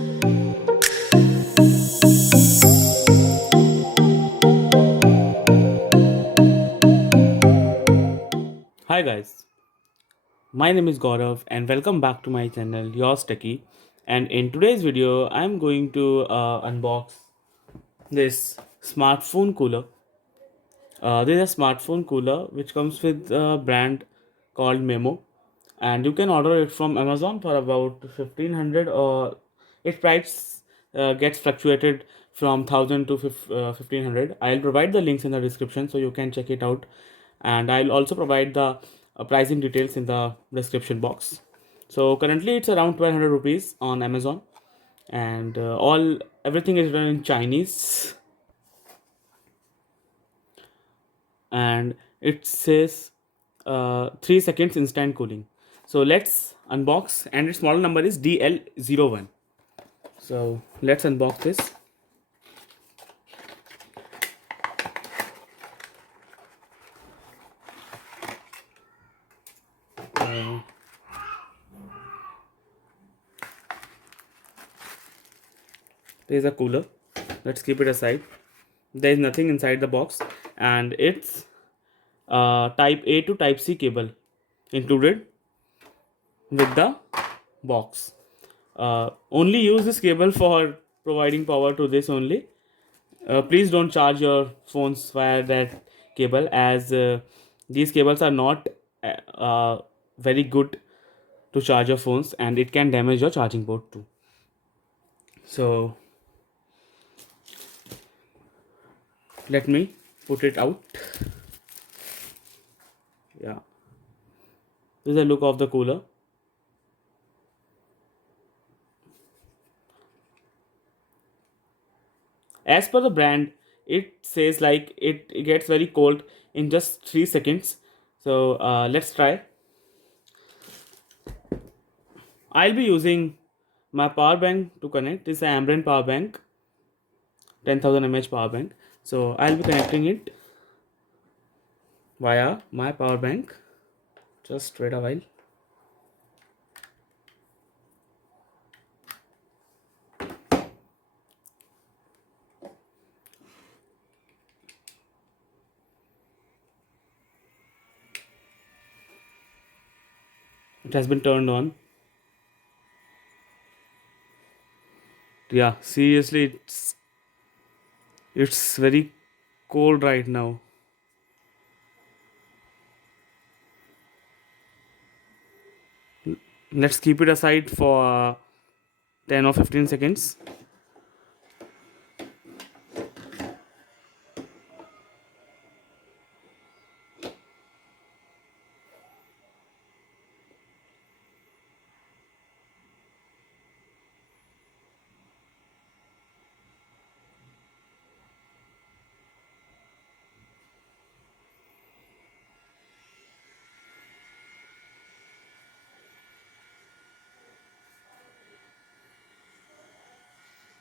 Hi guys, my name is Gaurav and welcome back to my channel Yourz Techy. And in today's video, I'm going to unbox this smartphone cooler. This is a smartphone cooler which comes with a brand called Memo, and you can order it from Amazon for about 1500, or its price gets fluctuated from 1000 to 1500. I'll provide the links in the description so you can check it out, and I'll also provide the pricing details in the description box. So currently it's around 1200 rupees on Amazon, and all everything is written in Chinese, and it says 3 seconds instant cooling. So let's unbox, and its model number is DL01. So let's unbox this. uh, there's a cooler. Let's keep it aside. There is nothing inside the box, and it's type A to type C cable included with the box. Only use this cable for providing power to this only. Please don't charge your phones via that cable, as these cables are not very good to charge your phones, and it can damage your charging port too. So let me put it out. Yeah, this is the look of the cooler. As per the brand, it says like it gets very cold in just 3 seconds. So let's try. I'll be using my power bank to connect. This is an Ambient power bank, 10,000 mAh power bank. So I'll be connecting it via my power bank. Just wait a while. It has been turned on. Yeah, seriously, it's very cold right now. Let's keep it aside for 10 or 15 seconds.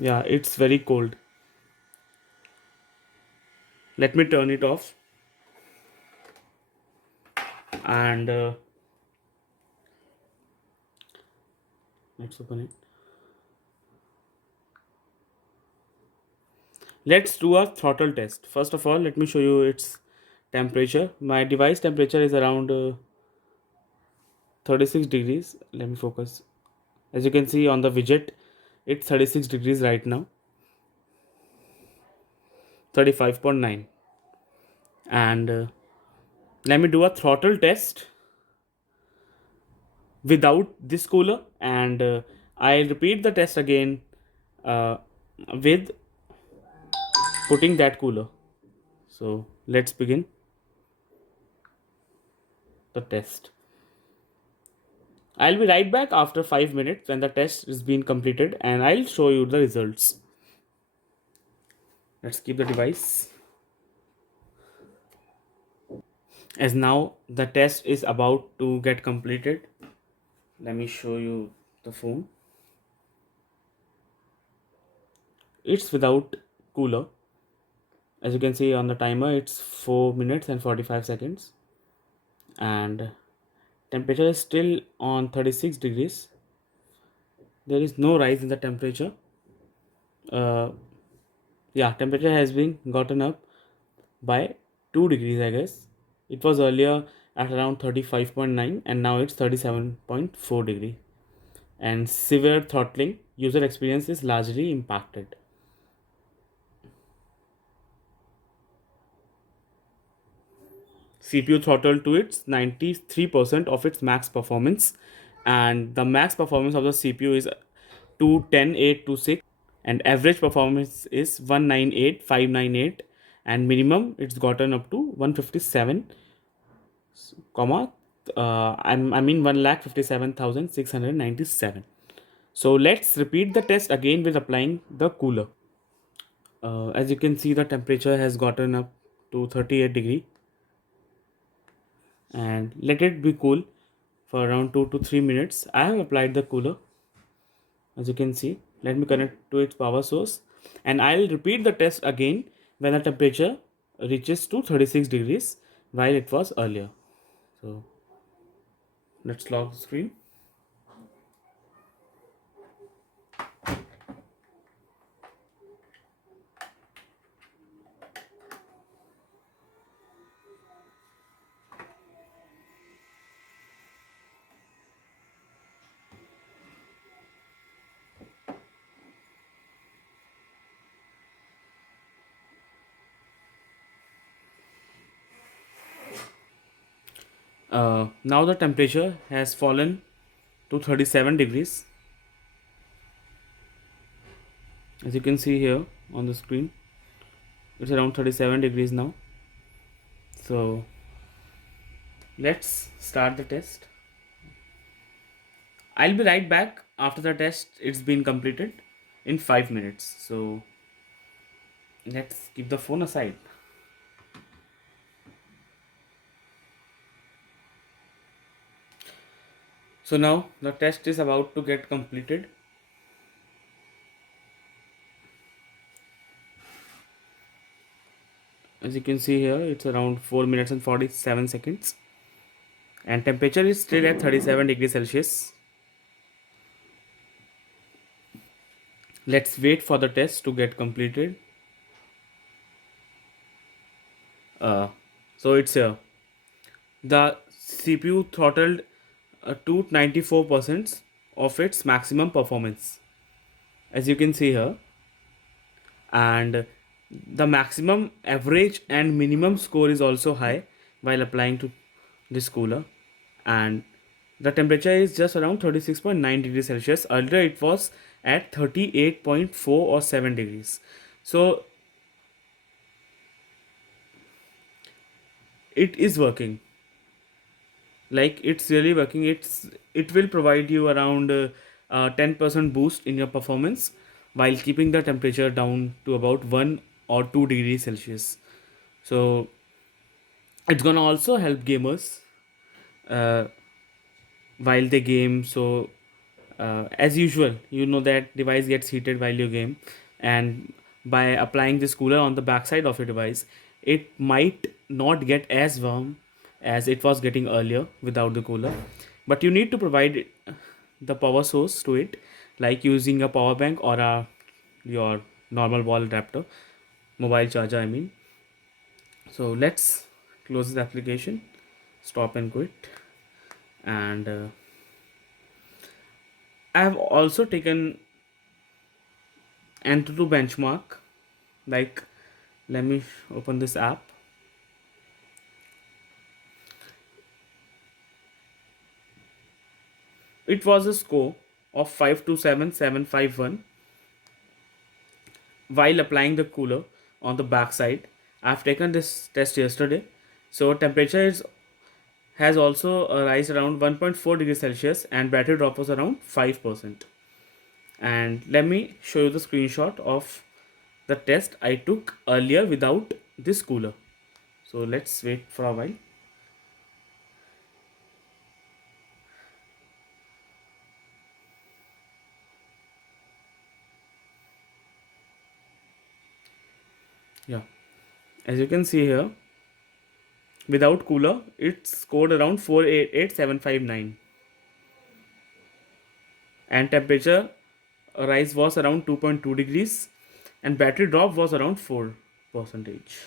Yeah, it's very cold. Let me turn it off, and let's open it. Let's do a throttle test. First of all, let me show you its temperature. My device temperature is around 36 degrees. Let me focus. As you can see on the widget, it's 36 degrees right now. 35.9. And let me do a throttle test without this cooler, and I'll repeat the test again uh, with putting that cooler. So let's begin the test. I'll be right back after 5 minutes when the test is being completed, and I'll show you the results. Let's keep the device, as now the test is about to get completed. Let me show you the phone. It's without cooler. As you can see on the timer, it's 4 minutes and 45 seconds, and temperature is still on 36 degrees. there is no rise in the temperature. uh, yeah, temperature has been gotten up by 2 degrees, I guess. It was earlier at around 35.9 and now it's 37.4 degree. And severe throttling, user experience is largely impacted. CPU throttled to its 93% of its max performance, and the max performance of the CPU is 210826, and average performance is 198598, and minimum it's gotten up to 157, comma I mean 1,57,697. So let's repeat the test again with applying the cooler. As you can see, the temperature has gotten up to 38 degree, and let it be cool for around 2 to 3 minutes. I have applied the cooler. As you can see, let me connect to its power source, and I'll repeat the test again when the temperature reaches to 36 degrees while it was earlier. So let's lock the screen. Now the temperature has fallen to 37 degrees. As you can see here on the screen, it's around 37 degrees now. So let's start the test. I'll be right back after the test it's been completed in 5 minutes. So let's keep the phone aside. So now the test is about to get completed. As you can see here, it's around 4 minutes and 47 seconds, and temperature is still at 37 degrees Celsius. Let's wait for the test to get completed. So it's here. The CPU throttled to 94% of its maximum performance, as you can see here, and the maximum, average, and minimum score is also high while applying to this cooler, and the temperature is just around 36.9 degrees Celsius. Earlier it was at 38.4 or 7 degrees. So it is working, like it's really working. It will provide you around 10% boost in your performance while keeping the temperature down to about 1 or 2 degrees Celsius. So it's gonna also help gamers uh, while they game. So as usual, you know that device gets heated while you game, and by applying this cooler on the backside of your device, it might not get as warm as it was getting earlier without the cooler. But you need to provide the power source to it, like using a power bank or your normal wall adapter, mobile charger I mean. So let's close this application, stop and quit. And I have also taken Antutu benchmark. Like, let me open this app. It was a score of 527751 while applying the cooler on the backside. I've taken this test yesterday. So temperature has also rise around 1.4 degrees Celsius, and battery drop was around 5%. And let me show you the screenshot of the test I took earlier without this cooler. So let's wait for a while. Yeah, as you can see here, without cooler it scored around 488759, and temperature rise was around 2.2 degrees, and battery drop was around 4 percentage.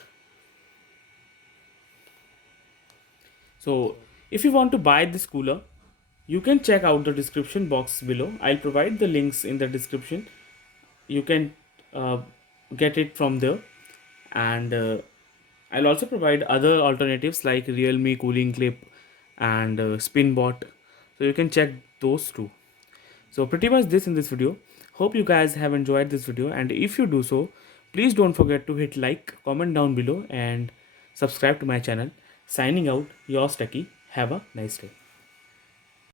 So if you want to buy this cooler, you can check out the description box below. I'll provide the links in the description. You can uh, get it from there, and I'll also provide other alternatives like Realme cooling clip and SpinBot, so you can check those too. So pretty much this in this video. Hope you guys have enjoyed this video, and if you do so, please don't forget to hit like, comment down below, and subscribe to my channel. Signing out, yours Techy. Have a nice day.